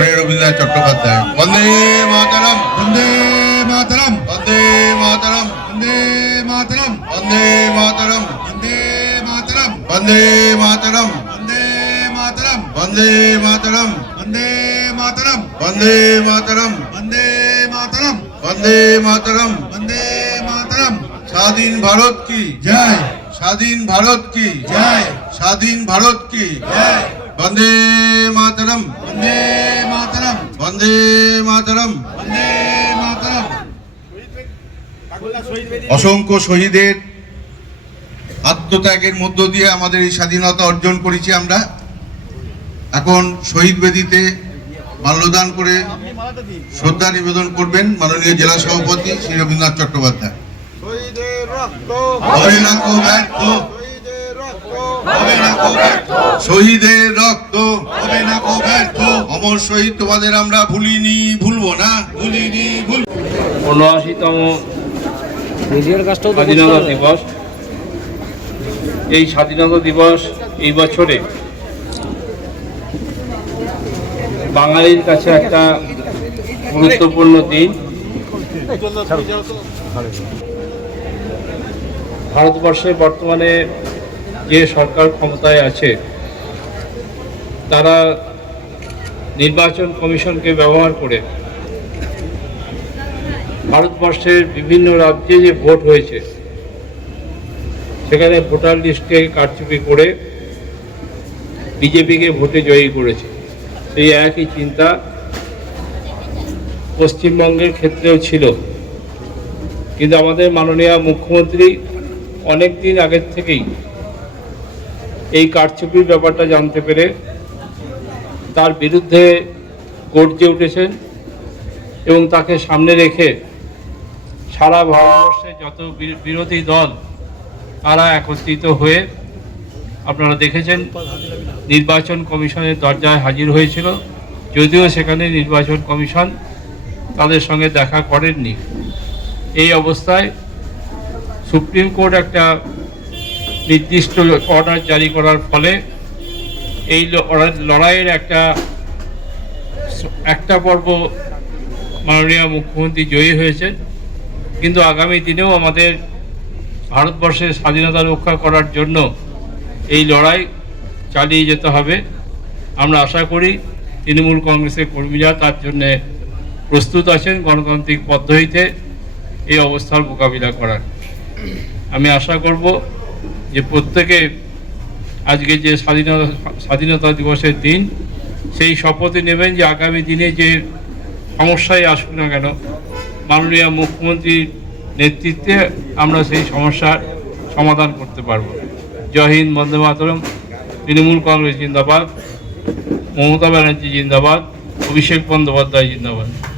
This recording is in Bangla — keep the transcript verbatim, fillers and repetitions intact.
পণ্ডিত রবীন্দ্রনাথ চট্টোপাধ্যায়। বন্দে মাতরম, বন্দে মাতরম, বন্দে মাতরম, বন্দে মাতরম, বন্দে মাতরম, বন্দে মাতরম, বন্দে মাতরম, বন্দে মাতরম, বন্দে মাতরম, বন্দে মাতরম, বন্দে মাতরম, বন্দে মাতরম, বন্দে মাতরম। বন্দে মাতরম। স্বাধীন ভারত কি জয়, স্বাধীন ভারত কি জয়, স্বাধীন ভারত কি জয়। বন্দে মাতরম, বন্দে মাতরম, বন্দে মাতরম। বন্দে মাতরম। অসংখ্য শহীদের আত্মত্যাগের মধ্য দিয়ে আমাদের এই স্বাধীনতা অর্জন করেছি আমরা। এখন শহীদ বেদিতে মাল্যদান করে শ্রদ্ধা নিবেদন করবেন মাননীয় জেলা সভাপতি শ্রী রবীন্দ্রনাথ চট্টোপাধ্যায়। শহীদের রক্ত হবে না কো ব্যর্থ, শহীদের রক্ত হবে না কো ব্যর্থ, শহীদের রক্ত হবে না কো ব্যর্থ, অমর শহীদ তোমাদের আমরা ভুলিনি, ভুলবো না, ভুলিনি ভুল। উনআশিতম স্বাধীনতা দিবস। এই স্বাধীনতা দিবস এই বছরে বাঙালির কাছে একটা গুরুত্বপূর্ণ দিন। ভারতবর্ষে বর্তমানে যে সরকার ক্ষমতায় আছে তারা নির্বাচন কমিশনকে ব্যবহার করে ভারতবর্ষের বিভিন্ন রাজ্যে যে ভোট হয়েছে সেখানে ভোটার লিস্টকে কারচুপি করে বিজেপিকে ভোটে জয়ী করেছে। সেই একই চিন্তা পশ্চিমবঙ্গের ক্ষেত্রেও ছিল, কিন্তু আমাদের মাননীয় মুখ্যমন্ত্রী অনেক দিন আগের থেকেই এই কারচুপির ব্যাপারটা জানতে পেরে তার বিরুদ্ধে গর্জে উঠেছেন এবং তাকে সামনে রেখে সারা ভারতবর্ষে যত বিরোধী দল তারা একত্রিত হয়ে আপনারা দেখেছেন নির্বাচন কমিশনের দরজায় হাজির হয়েছিল, যদিও সেখানে নির্বাচন কমিশন তাদের সঙ্গে দেখা করেননি। এই অবস্থায় সুপ্রিম কোর্ট একটা নির্দিষ্ট অর্ডার জারি করার ফলে এই লড়াইয়ের একটা একটা পর্ব মাননীয় মুখ্যমন্ত্রী জয়ী হয়েছেন, কিন্তু আগামী দিনেও আমাদের ভারতবর্ষের স্বাধীনতা রক্ষা করার জন্য এই লড়াই চালিয়ে যেতে হবে। আমরা আশা করি তৃণমূল কংগ্রেসের কর্মীরা তার জন্য প্রস্তুত আছেন গণতান্ত্রিক পদ্ধতিতে এই অবস্থার মোকাবিলা করার। আমি আশা করব যে প্রত্যেকে আজকে যে স্বাধীনতা স্বাধীনতা দিবসের দিন সেই শপথে নেবেন যে আগামী দিনে যে সমস্যায় আসুক না কেন মাননীয় মুখ্যমন্ত্রীর নেতৃত্বে আমরা সেই সমস্যার সমাধান করতে পারব। জয় হিন্দ, বন্দে মাতরম। তৃণমূল কংগ্রেস জিন্দাবাদ, মমতা ব্যানার্জি জিন্দাবাদ, অভিষেক বন্দ্যোপাধ্যায় জিন্দাবাদ।